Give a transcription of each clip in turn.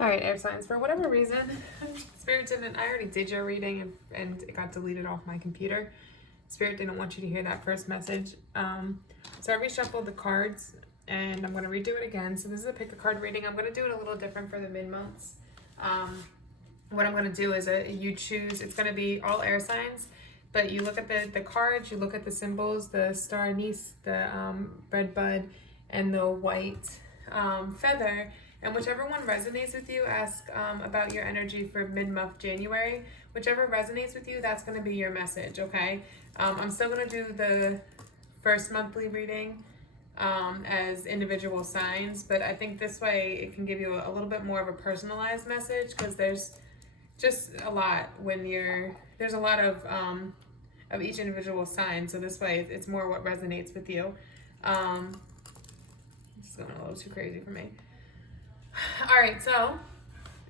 All right, air signs. For whatever reason, Spirit didn't. I already did your reading and it got deleted off my computer. Spirit didn't want you to hear that first message. So I reshuffled the cards and I'm going to redo it again. So this is a pick a card reading. I'm going to do it a little different for the mid-months. What I'm going to do is you choose, it's going to be all air signs, but you look at the cards, you look at the symbols, the star anise, the red bud, and the white feather. And whichever one resonates with you, ask about your energy for mid-month January. Whichever resonates with you, that's going to be your message, okay? I'm still going to do the first monthly reading as individual signs, but I think this way it can give you a little bit more of a personalized message, because there's just a lot there's a lot of each individual sign, so this way it's more what resonates with you. This is going a little too crazy for me. All right, so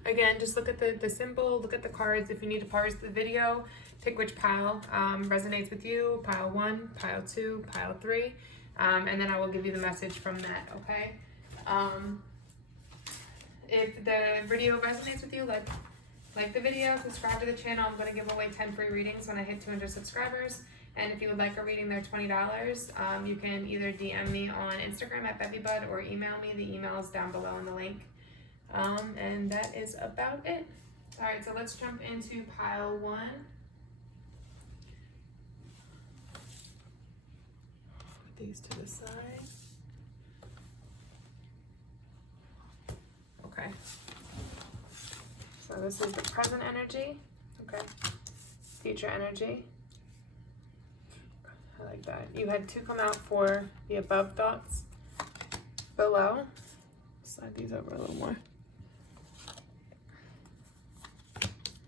again, just look at the symbol, look at the cards. If you need to pause the video, pick which pile resonates with you, pile 1, pile 2, pile 3, and then I will give you the message from that, okay? If the video resonates with you, like the video, subscribe to the channel. I'm going to give away 10 free readings when I hit 200 subscribers. And if you would like a reading, they're $20. You can either DM me on Instagram at bevybud or email me. The email is down below in the link. And that is about it. All right, so let's jump into pile 1. Put these to the side. Okay. So this is the present energy. Okay. Future energy. I like that. You had 2 come out for the above thoughts. Below. Slide these over a little more.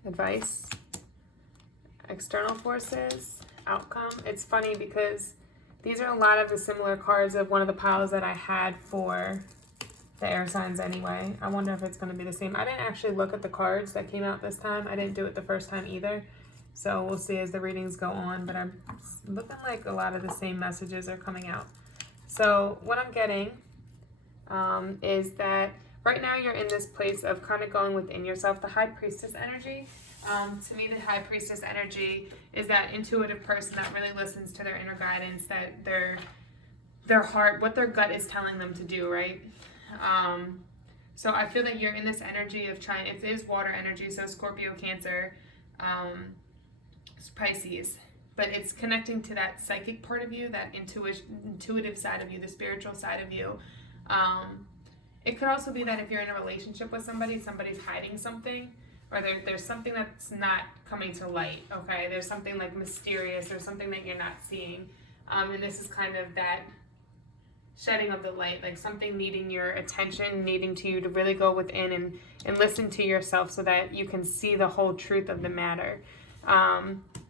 Advice, external forces, outcome. It's funny because these are a lot of the similar cards of one of the piles that I had for the air signs anyway. I wonder if it's going to be the same. I didn't actually look at the cards that came out this time. I didn't do it the first time either. So we'll see as the readings go on, but I'm looking like a lot of the same messages are coming out. So what I'm getting is that right now you're in this place of kind of going within yourself, the High Priestess energy. To me, the High Priestess energy is that intuitive person that really listens to their inner guidance, that their heart, what their gut is telling them to do, right? So I feel that you're in this energy of trying, it is water energy, so Scorpio, Cancer, Pisces, but it's connecting to that psychic part of you, that intuitive side of you, the spiritual side of you. It could also be that if you're in a relationship with somebody, somebody's hiding something, or there's something that's not coming to light, okay? There's something like mysterious or something that you're not seeing. And this is kind of that shedding of the light, like something needing your attention, needing you to really go within and listen to yourself so that you can see the whole truth of the matter.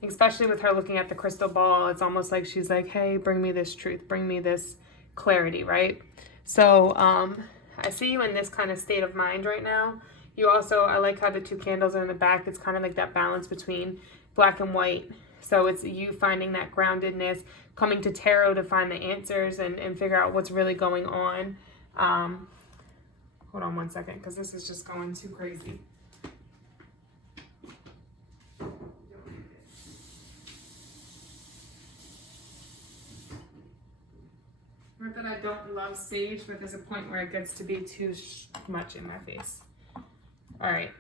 Especially with her looking at the crystal ball, it's almost like she's like, hey, bring me this truth, bring me this clarity, right? So I see you in this kind of state of mind right now. You also, I like how the 2 candles are in the back. It's kind of like that balance between black and white. So it's you finding that groundedness, coming to tarot to find the answers and figure out what's really going on. Hold on one second, because this is just going too crazy. Not that I don't love sage, but there's a point where it gets to be too much in my face. All right,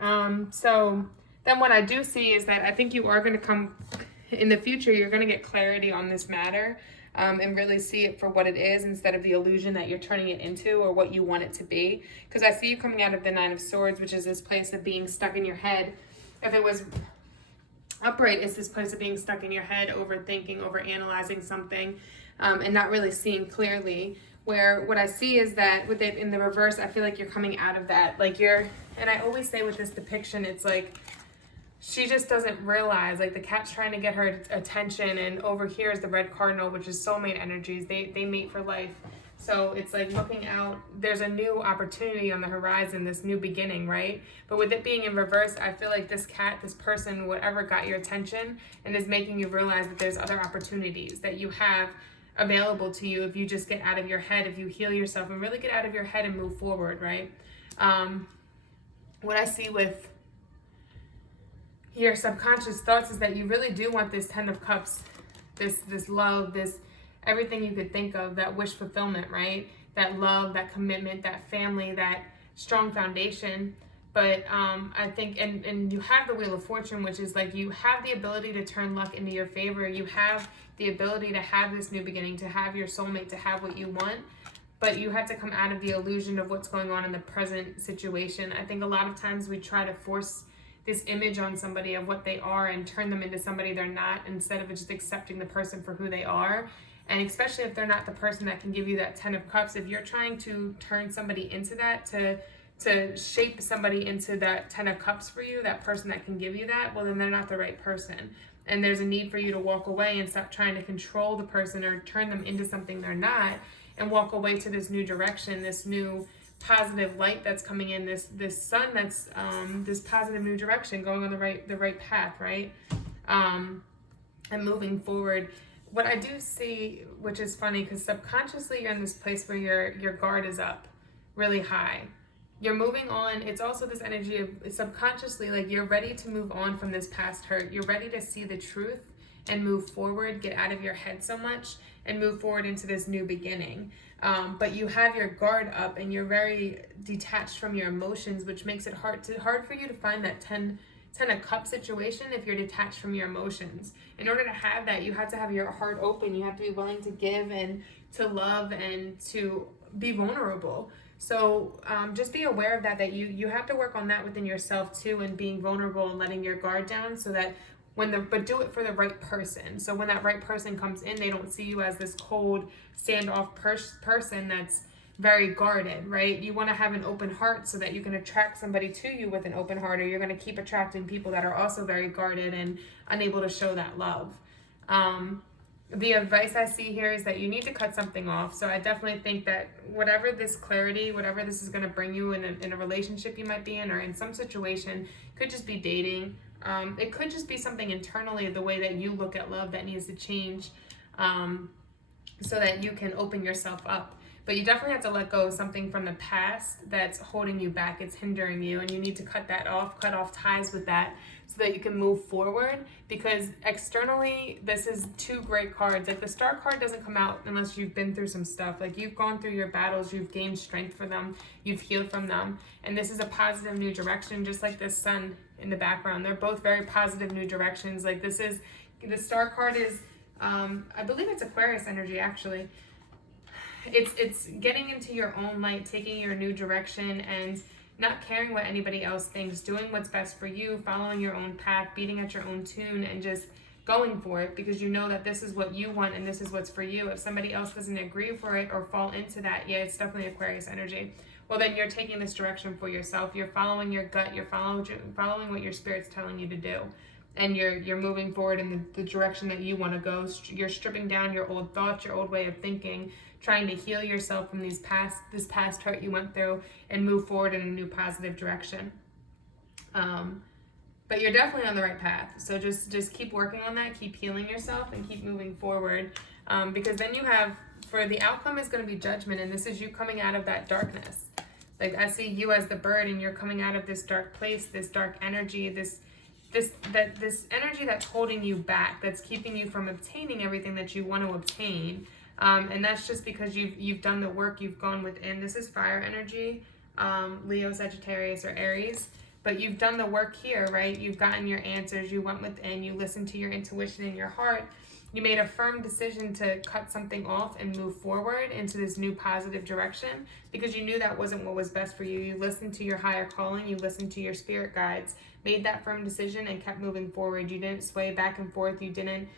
so then what I do see is that I think you are going to come, in the future, you're going to get clarity on this matter and really see it for what it is instead of the illusion that you're turning it into or what you want it to be. Because I see you coming out of the 9 of Swords, which is this place of being stuck in your head. If it was upright, it's this place of being stuck in your head, overthinking, overanalyzing something, and not really seeing clearly. Where what I see is that with it in the reverse, I feel like you're coming out of that. Like and I always say with this depiction, it's like she just doesn't realize, like the cat's trying to get her attention, and over here is the red cardinal, which is soulmate energies. They mate for life. So it's like looking out, there's a new opportunity on the horizon, this new beginning, right? But with it being in reverse, I feel like this cat, this person, whatever got your attention and is making you realize that there's other opportunities that you have available to you if you just get out of your head, if you heal yourself and really get out of your head and move forward, right? what I see with your subconscious thoughts is that you really do want this 10 of Cups, this love, this everything you could think of, that wish fulfillment, right? That love, that commitment, that family, that strong foundation. But I think, and you have the Wheel of Fortune, which is like you have the ability to turn luck into your favor. You have the ability to have this new beginning, to have your soulmate, to have what you want. But you have to come out of the illusion of what's going on in the present situation. I think a lot of times we try to force this image on somebody of what they are and turn them into somebody they're not, instead of just accepting the person for who they are. And especially if they're not the person that can give you that 10 of Cups, if you're trying to turn somebody into that, to shape somebody into that 10 of Cups for you, that person that can give you that, well, then they're not the right person. And there's a need for you to walk away and stop trying to control the person or turn them into something they're not, and walk away to this new direction, this new positive light that's coming in, this sun that's this positive new direction, going on the right path, right? And moving forward. What I do see, which is funny, because subconsciously you're in this place where your guard is up really high. You're moving on. It's also this energy of subconsciously, like you're ready to move on from this past hurt. You're ready to see the truth and move forward, get out of your head so much, and move forward into this new beginning. But you have your guard up and you're very detached from your emotions, which makes it hard for you to find that 10 of Cups situation if you're detached from your emotions. In order to have that, you have to have your heart open. You have to be willing to give and to love and to be vulnerable. So just be aware of that you have to work on that within yourself too, and being vulnerable and letting your guard down, so that but do it for the right person. So when that right person comes in, they don't see you as this cold, standoff person that's very guarded, right? You want to have an open heart so that you can attract somebody to you with an open heart, or you're going to keep attracting people that are also very guarded and unable to show that love. The advice I see here is that you need to cut something off. So I definitely think that whatever this clarity, whatever this is going to bring you in a relationship you might be in, or in some situation, could just be dating. It could just be something internally, the way that you look at love, that needs to change, so that you can open yourself up. But you definitely have to let go of something from the past that's holding you back. It's hindering you, and you need to cut off ties with that, so that you can move forward. Because externally, this is two great cards. Like the Star card doesn't come out unless you've been through some stuff. Like you've gone through your battles, you've gained strength for them, you've healed from them. And this is a positive new direction, just like the sun in the background. They're both very positive new directions. Like the Star card is, I believe it's Aquarius energy actually. It's getting into your own light, taking your new direction, and not caring what anybody else thinks, doing what's best for you, following your own path, beating at your own tune, and just going for it, because you know that this is what you want and this is what's for you. If somebody else doesn't agree for it or fall into that, yeah, it's definitely Aquarius energy. Well, then you're taking this direction for yourself. You're following your gut. You're following what your spirit's telling you to do. And you're moving forward in the direction that you want to go. You're stripping down your old thoughts, your old way of thinking, trying to heal yourself from this past hurt you went through, and move forward in a new positive direction. But you're definitely on the right path. So just keep working on that, keep healing yourself, and keep moving forward. Because then you have, for the outcome is going to be judgment, and this is you coming out of that darkness. Like I see you as the bird, and you're coming out of this dark place, this dark energy, this energy that's holding you back, that's keeping you from obtaining everything that you want to obtain. And that's just because you've done the work, you've gone within. This is fire energy, Leo, Sagittarius, or Aries. But you've done the work here, right? You've gotten your answers, you went within, you listened to your intuition and your heart. You made a firm decision to cut something off and move forward into this new positive direction, because you knew that wasn't what was best for you. You listened to your higher calling, you listened to your spirit guides, made that firm decision, and kept moving forward. You didn't sway back and forth. You didn't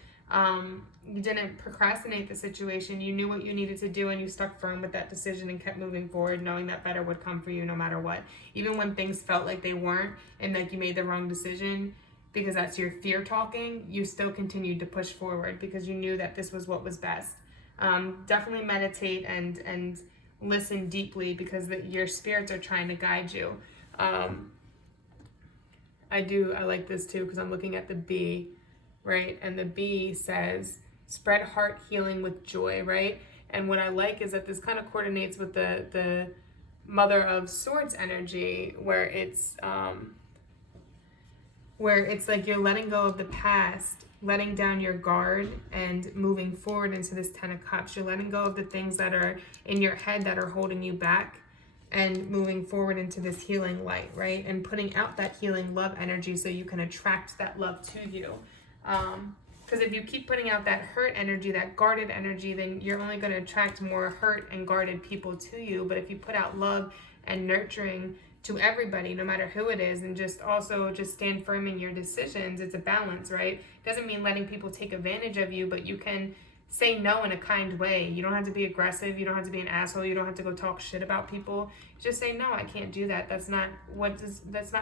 procrastinate the situation. You knew what you needed to do, and you stuck firm with that decision and kept moving forward, knowing that better would come for you no matter what. Even when things felt like they weren't, and like you made the wrong decision, because that's your fear talking, you still continued to push forward because you knew that this was what was best. Definitely meditate and listen deeply, because your spirits are trying to guide you. I like this too, because I'm looking at the bee, right? And the bee says, spread heart healing with joy, right? And what I like is that this kind of coordinates with the Mother of Swords energy, where it's like you're letting go of the past, letting down your guard, and moving forward into this Ten of Cups. You're letting go of the things that are in your head that are holding you back, and moving forward into this healing light, right? And putting out that healing love energy so you can attract that love to you. Because if you keep putting out that hurt energy, that guarded energy, then you're only going to attract more hurt and guarded people to you. But if you put out love and nurturing to everybody, no matter who it is, and just stand firm in your decisions, it's a balance, right? Doesn't mean letting people take advantage of you, but you can say no in a kind way. You don't have to be aggressive. You don't have to be an asshole. You don't have to go talk shit about people. Just say, no, I can't do that. That's not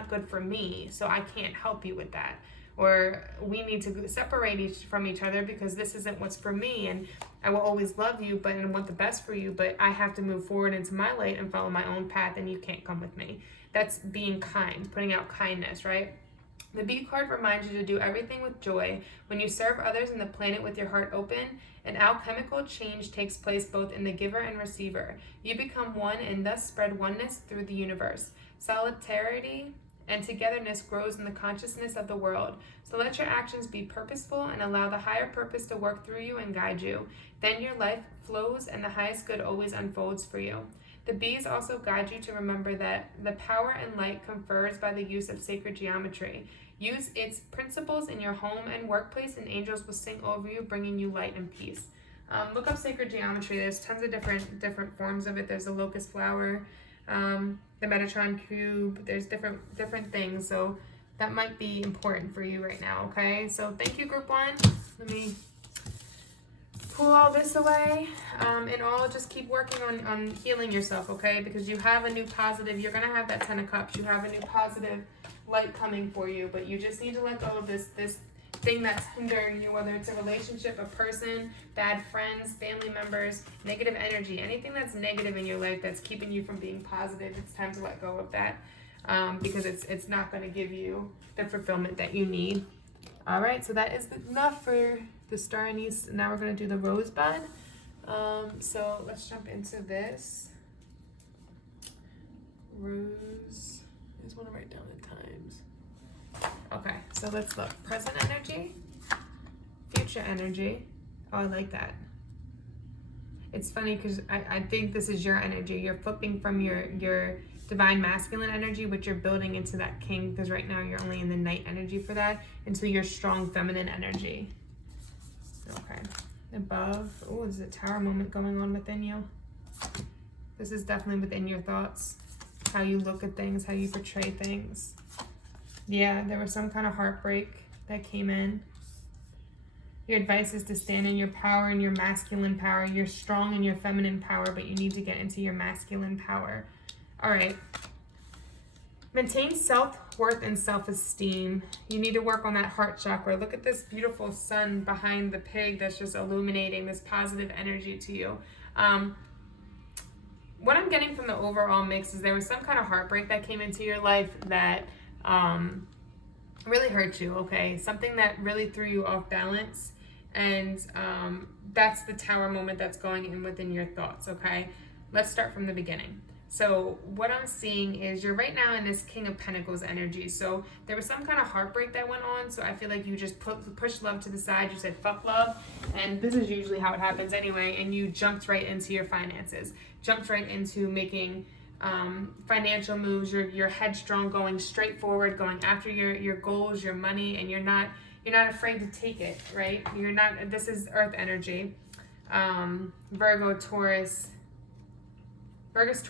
good for me. So I can't help you with that. Or we need to separate from each other because this isn't what's for me, and I will always love you and want the best for you, but I have to move forward into my light and follow my own path, and you can't come with me. That's being kind, putting out kindness, right? The Bee card reminds you to do everything with joy. When you serve others and the planet with your heart open, an alchemical change takes place both in the giver and receiver. You become one and thus spread oneness through the universe. Solidarity and togetherness grows in the consciousness of the world. So let your actions be purposeful and allow the higher purpose to work through you and guide you. Then your life flows and the highest good always unfolds for you. The bees also guide you to remember that the power and light confers by the use of sacred geometry. Use its principles in your home and workplace, and angels will sing over you, bringing you light and peace. Look up sacred geometry. There's tons of different forms of it. There's a locust flower, the Metatron cube. There's different things. So that might be important for you right now. Okay. So thank you, group one. Let me pull all this away, and all just keep working on healing yourself. Okay, because you have a new positive. You're gonna have that Ten of Cups. You have a new positive light coming for you, but you just need to let go of this thing that's hindering you, whether it's a relationship, a person, bad friends, family members, negative energy, anything that's negative in your life that's keeping you from being positive. It's time to let go of that, because it's not going to give you the fulfillment that you need. All right, so that is enough for the star anise. Now we're going to do the rosebud. So let's jump into this rose. I just want to write down the times. Okay, so let's look. Present energy, future energy. Oh, I like that. It's funny because I think this is your energy. You're flipping from your divine masculine energy, but you're building into that king, because right now you're only in the night energy for that, into your strong feminine energy. Okay. Above. Oh, there's a tower moment going on within you. This is definitely within your thoughts. How you look at things, how you portray things. Yeah, there was some kind of heartbreak that came in. Your advice is to stand in your power and your masculine power. You're strong in your feminine power, but you need to get into your masculine power. All right. Maintain self-worth and self-esteem. You need to work on that heart chakra. Look at this beautiful sun behind the pig that's just illuminating this positive energy to you. What I'm getting from the overall mix is there was some kind of heartbreak that came into your life that really hurt you, okay? Something that really threw you off balance, and that's the tower moment that's going in within your thoughts, okay? Let's start from the beginning. So what I'm seeing is you're right now in this King of Pentacles energy. So there was some kind of heartbreak that went on. So I feel like you just pushed love to the side. You said, fuck love. And this is usually how it happens anyway. And you jumped right into your finances. Jumped right into making financial moves. You're headstrong, going straight forward, going after your goals, your money. And you're not afraid to take it, right? You're not, this is earth energy. Virgo, Taurus, Virgo,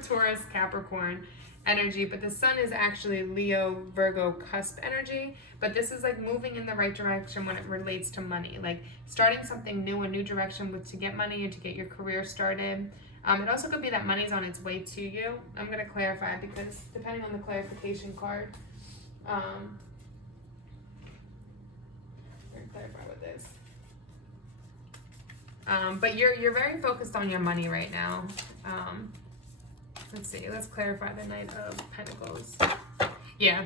Taurus, Capricorn energy, but the sun is actually Leo, Virgo, cusp energy, but this is like moving in the right direction when it relates to money, like starting something new, a new direction to get money and to get your career started. It also could be that money's on its way to you. I'm going to clarify because depending on the clarification card, I'm going to clarify with this. But you're very focused on your money right now. Let's see. Let's clarify the Knight of Pentacles. Yeah,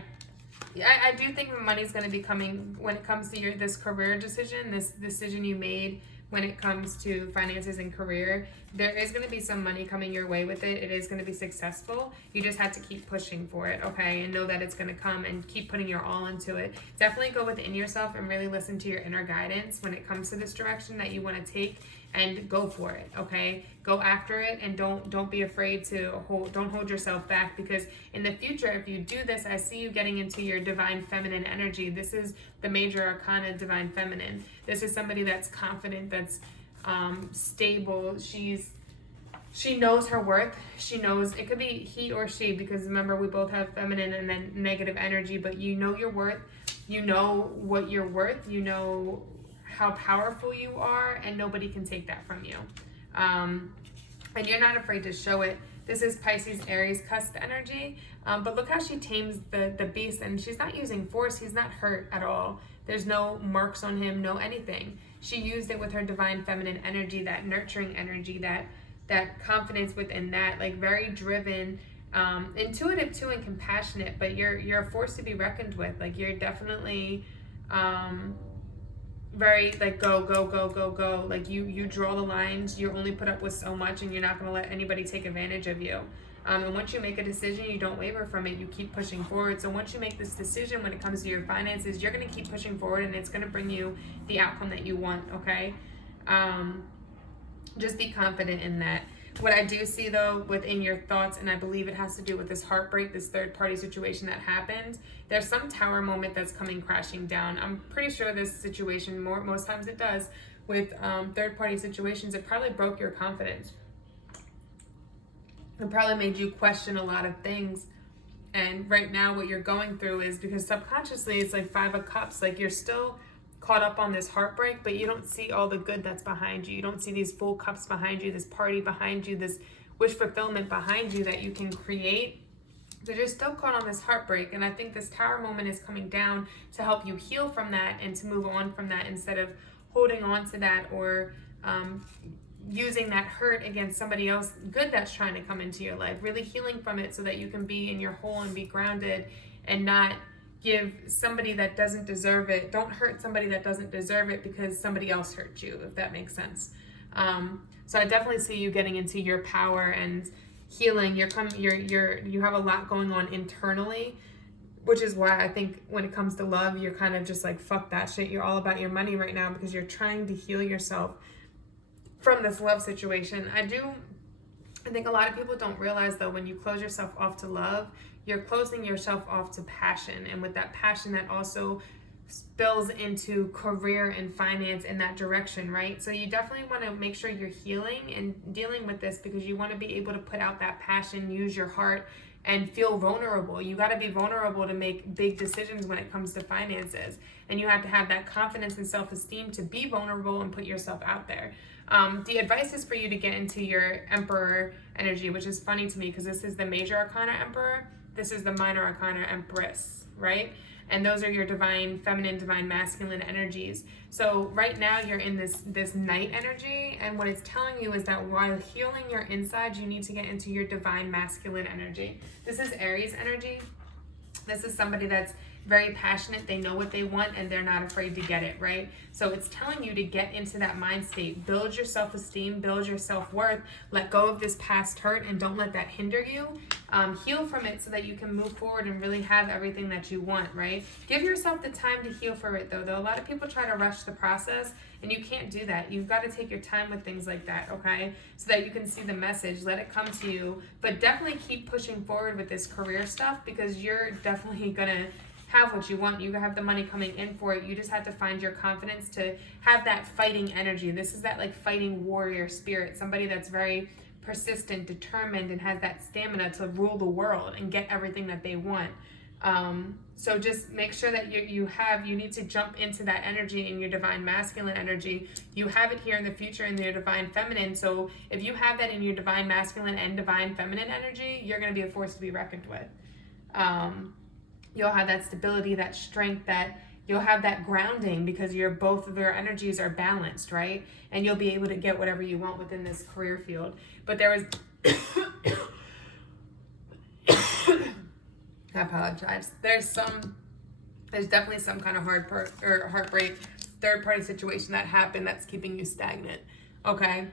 I do think the money's going to be coming when it comes to this career decision, this decision you made when it comes to finances and career. there is going to be some money coming your way with it. It is going to be successful. You just have to keep pushing for it, okay? And know that it's going to come, and keep putting your all into it. Definitely go within yourself and really listen to your inner guidance when it comes to this direction that you want to take, and go for it, okay? Go after it, and don't be afraid to don't hold yourself back, because in the future, if you do this, I see you getting into your divine feminine energy. This is the major arcana, divine feminine. This is somebody that's confident, that's stable. She knows her worth. She knows, it could be he or she, because remember, we both have feminine and then negative energy, but you know your worth. You know what you're worth. You know how powerful you are, and nobody can take that from you. And you're not afraid to show it. This is Pisces, Aries, cusp energy. But look how she tames the beast, and she's not using force. He's not hurt at all. There's no marks on him, no anything. She used it with her divine feminine energy, that nurturing energy, that confidence within that, like very driven, intuitive too, and compassionate. But you're a force to be reckoned with. Like, you're definitely very like go. Like you draw the lines. You only put up with so much, and you're not going to let anybody take advantage of you. And once you make a decision, you don't waver from it. You keep pushing forward. So once you make this decision when it comes to your finances, you're going to keep pushing forward, and it's going to bring you the outcome that you want, okay? Just be confident in that. What I do see, though, within your thoughts, and I believe it has to do with this heartbreak, this third-party situation that happened, there's some tower moment that's coming crashing down. I'm pretty sure this situation, most times it does, with third-party situations, it probably broke your confidence. It probably made you question a lot of things. And right now what you're going through is, because subconsciously it's like 5 of Cups, like you're still caught up on this heartbreak, but you don't see all the good that's behind you. You don't see these full cups behind you, this party behind you, this wish fulfillment behind you that you can create. So you're still caught on this heartbreak. And I think this tower moment is coming down to help you heal from that and to move on from that, instead of holding on to that, or using that hurt against somebody else good that's trying to come into your life. Really healing from it so that you can be in your whole and be grounded, and not give somebody that doesn't deserve it. Don't hurt somebody that doesn't deserve it because somebody else hurt you, if that makes sense. So I definitely see you getting into your power and healing. You have a lot going on internally, which is why I think when it comes to love, you're kind of just like, fuck that shit. You're all about your money right now, because you're trying to heal yourself from this love situation. I think a lot of people don't realize, though, when you close yourself off to love, you're closing yourself off to passion. And with that passion, that also spills into career and finance in that direction, right? So you definitely want to make sure you're healing and dealing with this, because you want to be able to put out that passion, use your heart, and feel vulnerable. You got to be vulnerable to make big decisions when it comes to finances. And you have to have that confidence and self-esteem to be vulnerable and put yourself out there. The advice is for you to get into your Emperor energy, which is funny to me because this is the major arcana Emperor. This is the minor arcana Empress, right? And those are your divine feminine, divine masculine energies. So right now you're in this night energy, and what it's telling you is that while healing your inside, you need to get into your divine masculine energy. This is Aries energy. This is somebody that's very passionate. They know what they want, and they're not afraid to get it, right? So it's telling you to get into that mind state. Build your self-esteem, build your self-worth, let go of this past hurt, and don't let that hinder you. Heal from it so that you can move forward and really have everything that you want, right? Give yourself the time to heal for it, though. A lot of people try to rush the process, and you can't do that. You've got to take your time with things like that, okay? So that you can see the message, let it come to you, but definitely keep pushing forward with this career stuff, because you're definitely gonna have what you want. You have the money coming in for it. You just have to find your confidence to have that fighting energy. This is that like fighting warrior spirit, somebody that's very persistent, determined, and has that stamina to rule the world and get everything that they want. So just make sure that you need to jump into that energy in your divine masculine energy. You have it here in the future in your divine feminine. So if you have that in your divine masculine and divine feminine energy, you're going to be a force to be reckoned with. You'll have that stability, that strength, that you'll have that grounding, because both of your energies are balanced, right? And you'll be able to get whatever you want within this career field. But there is I apologize. There's definitely some kind of heartbreak, third party situation that happened that's keeping you stagnant. Okay.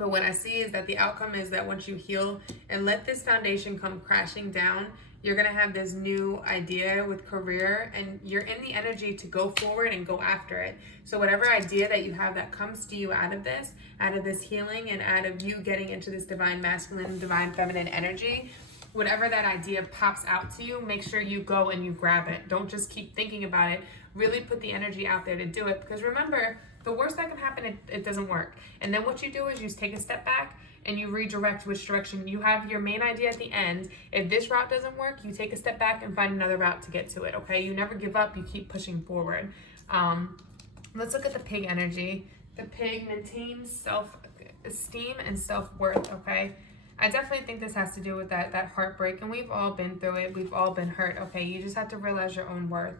But what I see is that the outcome is that once you heal and let this foundation come crashing down, you're going to have this new idea with career, and you're in the energy to go forward and go after it. So whatever idea that you have that comes to you out of this healing and out of you getting into this divine masculine, divine feminine energy, whatever that idea pops out to you, make sure you go and you grab it. Don't just keep thinking about it. Really put the energy out there to do it, because remember, the worst that can happen, it doesn't work. And then what you do is you take a step back and you redirect which direction. You have your main idea at the end. If this route doesn't work, you take a step back and find another route to get to it, okay? You never give up, you keep pushing forward. Let's look at the pig energy. The pig maintains self-esteem and self-worth, okay? I definitely think this has to do with that heartbreak, and we've all been through it. We've all been hurt, okay? You just have to realize your own worth.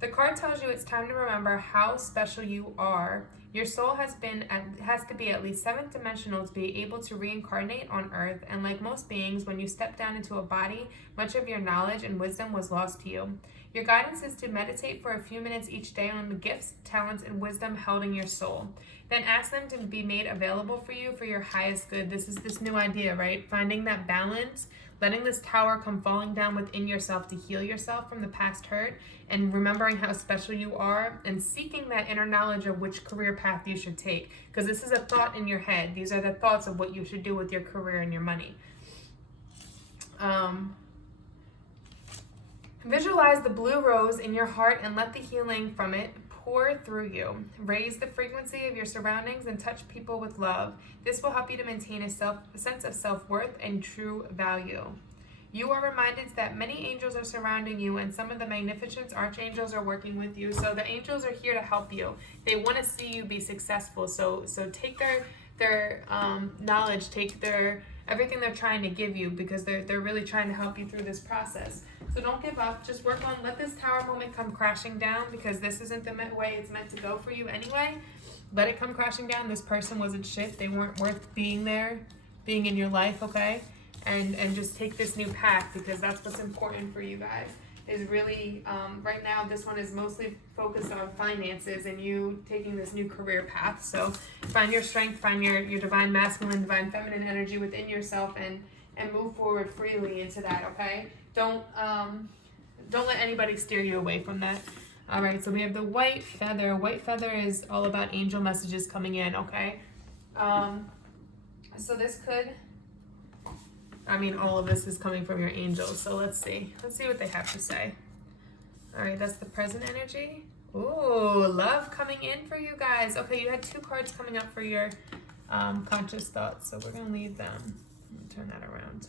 The card tells you it's time to remember how special you are. Your soul has to be at least 7th dimensional to be able to reincarnate on Earth. And like most beings, when you step down into a body, much of your knowledge and wisdom was lost to you. Your guidance is to meditate for a few minutes each day on the gifts, talents, and wisdom held in your soul. Then ask them to be made available for you for your highest good. This is this new idea, right? Finding that balance, letting this tower come falling down within yourself to heal yourself from the past hurt, and remembering how special you are, and seeking that inner knowledge of which career path you should take. Because this is a thought in your head. These are the thoughts of what you should do with your career and your money. Visualize the blue rose in your heart and let the healing from it pour through you. Raise the frequency of your surroundings and touch people with love. This will help you to maintain a sense of self-worth and true value. You are reminded that many angels are surrounding you, and some of the magnificent archangels are working with you. So the angels are here to help you. They want to see you be successful. So take their knowledge, take everything they're trying to give you, because they're really trying to help you through this process. So don't give up. Just work on, let this tower moment come crashing down, because this isn't the way it's meant to go for you anyway. Let it come crashing down. This person wasn't shit. They weren't worth being in your life, okay? And just take this new path, because that's what's important for you guys. Is really, right now, this one is mostly focused on finances and you taking this new career path. So find your strength, find your divine masculine, divine feminine energy within yourself, and move forward freely into that, okay? Don't let anybody steer you away from that. All right, so we have the white feather. White feather is all about angel messages coming in, okay? So this could, all of this is coming from your angels. So let's see what they have to say. All right, that's the present energy. Ooh, love coming in for you guys. Okay, you had 2 cards coming up for your conscious thoughts, so we're gonna leave them. Turn that around.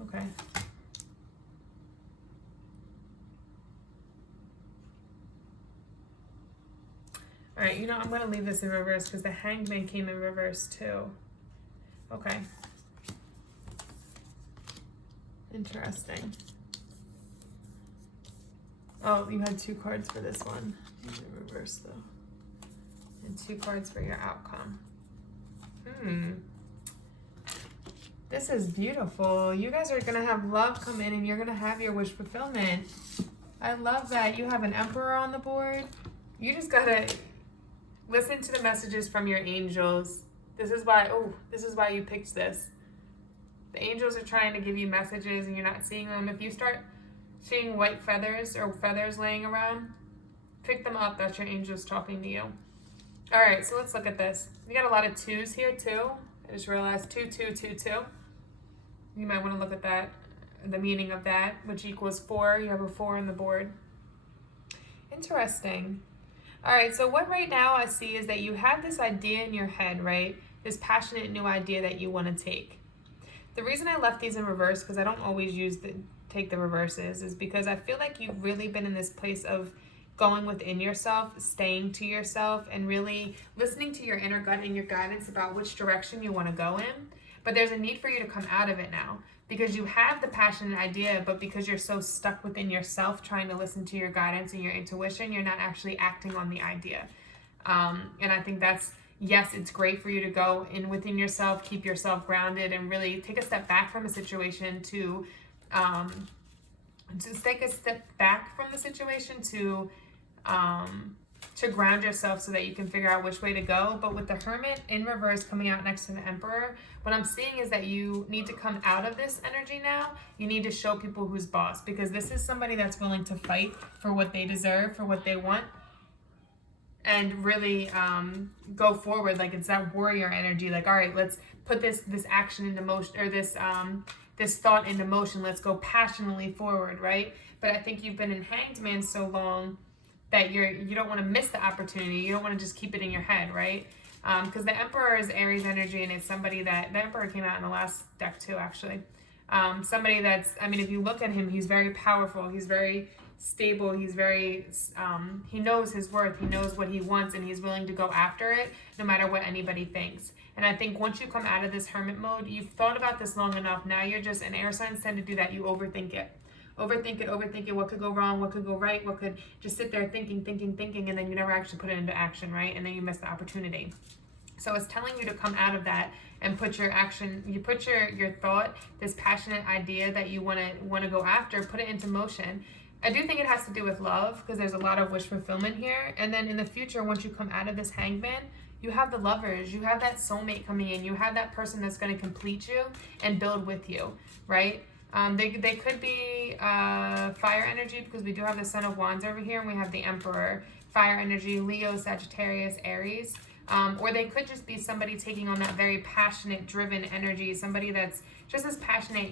Okay. All right, I'm going to leave this in reverse because the Hanged Man came in reverse too. Okay. Interesting. Oh, you had 2 cards for this one. These in reverse though. And 2 cards for your outcome. This is beautiful. You guys are going to have love come in and you're going to have your wish fulfillment. I love that. You have an Emperor on the board. You just got to listen to the messages from your angels. This is why you picked this. The angels are trying to give you messages and you're not seeing them. If you start seeing white feathers or feathers laying around, pick them up. That's your angels talking to you. All right, so let's look at this. We got a lot of 2s here too. I just realized 2, 2, 2, 2. You might want to look at that, the meaning of that, which equals 4. You have a 4 on the board. Interesting. All right, so what right now I see is that you have this idea in your head, right? This passionate new idea that you want to take. The reason I left these in reverse, because I don't always take the reverses, is because I feel like you've really been in this place of going within yourself, staying to yourself, and really listening to your inner gut and your guidance about which direction you want to go in. But there's a need for you to come out of it now, because you have the passionate idea, but because you're so stuck within yourself trying to listen to your guidance and your intuition, you're not actually acting on the idea. And I think that's, yes, it's great for you to go in within yourself, keep yourself grounded, and really take a step back from a situation to take a step back from the situation to ground yourself so that you can figure out which way to go. But with the Hermit in reverse coming out next to the Emperor, what I'm seeing is that you need to come out of this energy now. You need to show people who's boss, because this is somebody that's willing to fight for what they deserve, for what they want, and really go forward. Like, it's that warrior energy. Like, all right, let's put this action into motion, or this thought into motion. Let's go passionately forward, right? But I think you've been in Hanged Man so long that you don't want to miss the opportunity. You don't want to just keep it in your head, right? Because the Emperor is Aries energy, and it's somebody that, the Emperor came out in the last deck too, actually. Somebody that's, I mean, if you look at him, he's very powerful. He's very stable. He's very, he knows his worth. He knows what he wants, and he's willing to go after it no matter what anybody thinks. And I think once you come out of this hermit mode, you've thought about this long enough. Now you're just, and air signs tend to do that. You overthink it. Overthink it. What could go wrong? What could go right? What could, just sit there thinking, and then you never actually put it into action, right? And then you miss the opportunity. So it's telling you to come out of that and put your action, you put your thought, this passionate idea that you want to go after, put it into motion. I do think it has to do with love, because there's a lot of wish fulfillment here. And then in the future, once you come out of this Hangman, you have the lovers, you have that soulmate coming in, you have that person that's going to complete you and build with you, right? They could be fire energy, because we do have the Son of Wands over here, and we have the Emperor. Fire energy, Leo, Sagittarius, Aries. Or they could just be somebody taking on that very passionate, driven energy, somebody that's just as passionate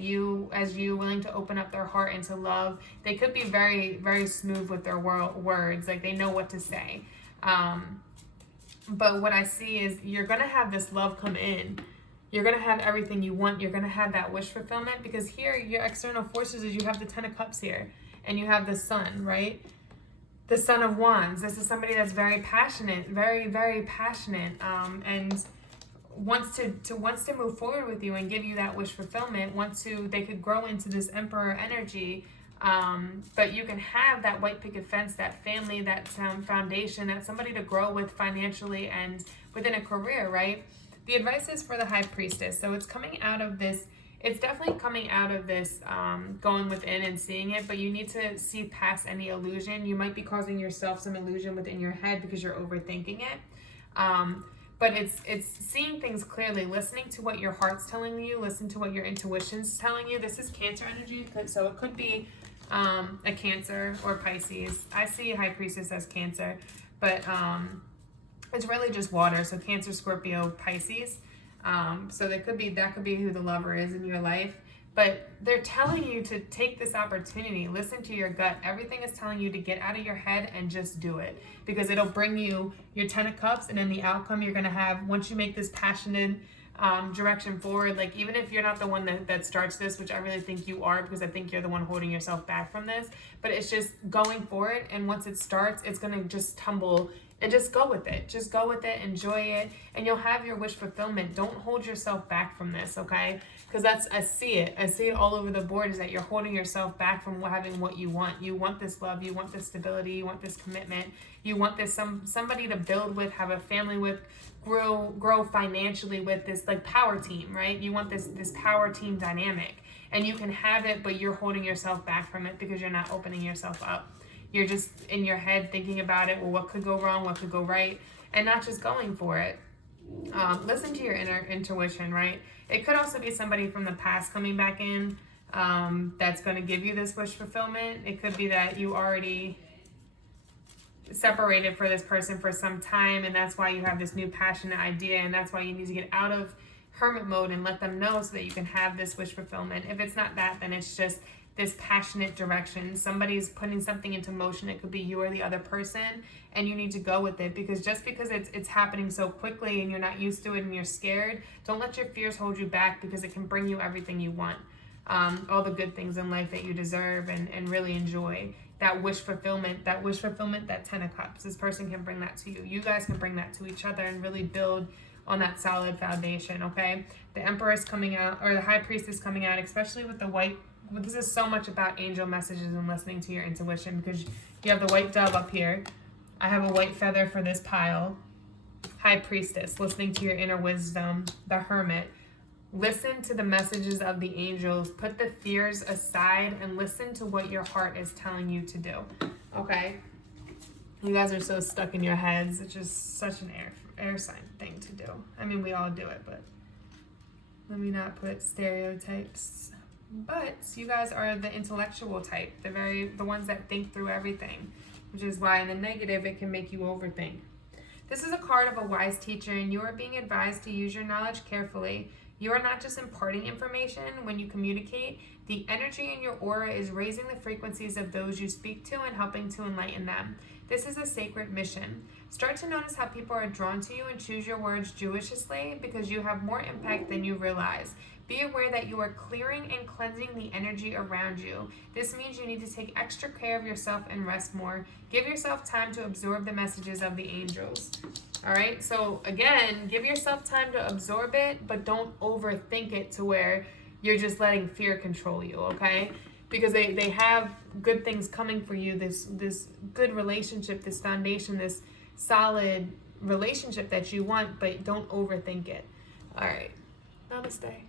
as you, willing to open up their heart into love. They could be very, very smooth with their words, like they know what to say. But what I see is you're going to have this love come in. You're going to have everything you want. You're going to have that wish fulfillment, because here your external forces is you have the Ten of Cups here, and you have the Sun, right? The Son of Wands. This is somebody that's very passionate, very, very passionate, and wants to move forward with you and give you that wish fulfillment. They could grow into this Emperor energy, but you can have that white picket fence, that family, that foundation, that somebody to grow with financially and within a career, right? The advice is for the High Priestess. So it's coming out of this. It's definitely coming out of this, going within and seeing it, but you need to see past any illusion. You might be causing yourself some illusion within your head because you're overthinking it. But it's seeing things clearly, listening to what your heart's telling you, listen to what your intuition's telling you. This is Cancer energy, so it could be a Cancer or Pisces. I see High Priestess as Cancer, but it's really just water. So Cancer, Scorpio, Pisces. So that could be who the lover is in your life, but they're telling you to take this opportunity, listen to your gut. Everything is telling you to get out of your head and just do it, because it'll bring you your Ten of Cups, and then the outcome you're going to have once you make this passionate direction forward. Like, even if you're not the one that starts this, which I really think you are, because I think you're the one holding yourself back from this, but it's just going forward. And once it starts, it's going to just tumble. And just go with it. Just go with it. Enjoy it. And you'll have your wish fulfillment. Don't hold yourself back from this, okay? Because I see it. I see it all over the board, is that you're holding yourself back from having what you want. You want this love. You want this stability. You want this commitment. You want this somebody to build with, have a family with, grow financially with, this like power team, right? You want this power team dynamic. And you can have it, but you're holding yourself back from it because you're not opening yourself up. You're just in your head thinking about it. Well, what could go wrong? What could go right? And not just going for it. Listen to your inner intuition, right? It could also be somebody from the past coming back in that's going to give you this wish fulfillment. It could be that you already separated for this person for some time, and that's why you have this new passionate idea, and that's why you need to get out of hermit mode and let them know so that you can have this wish fulfillment. If it's not that, then it's just this passionate direction. Somebody's putting something into motion. It could be you or the other person, and you need to go with it, because just because it's happening so quickly and you're not used to it and you're scared, don't let your fears hold you back, because it can bring you everything you want, all the good things in life that you deserve and really enjoy. That wish fulfillment, that Ten of Cups. This person can bring that to you. You guys can bring that to each other and really build on that solid foundation, okay? The Empress coming out, or the High Priestess coming out, especially with the white. This is so much about angel messages and listening to your intuition, because you have the white dove up here. I have a white feather for this pile. High Priestess, listening to your inner wisdom. The Hermit. Listen to the messages of the angels. Put the fears aside and listen to what your heart is telling you to do. Okay? You guys are so stuck in your heads. It's just such an air sign thing to do. I mean, we all do it, but let me not put stereotypes. But you guys are the intellectual type, the ones that think through everything, which is why in the negative it can make you overthink. This is a card of a wise teacher, and you are being advised to use your knowledge carefully. You are not just imparting information when you communicate. The energy in your aura is raising the frequencies of those you speak to and helping to enlighten them. This is a sacred mission. Start to notice how people are drawn to you and choose your words judiciously because you have more impact than you realize. Be aware that you are clearing and cleansing the energy around you. This means you need to take extra care of yourself and rest more. Give yourself time to absorb the messages of the angels. All right, so again, give yourself time to absorb it, but don't overthink it to where you're just letting fear control you, okay? Because they have good things coming for you, this good relationship, this foundation, this solid relationship that you want, but don't overthink it. All right, namaste.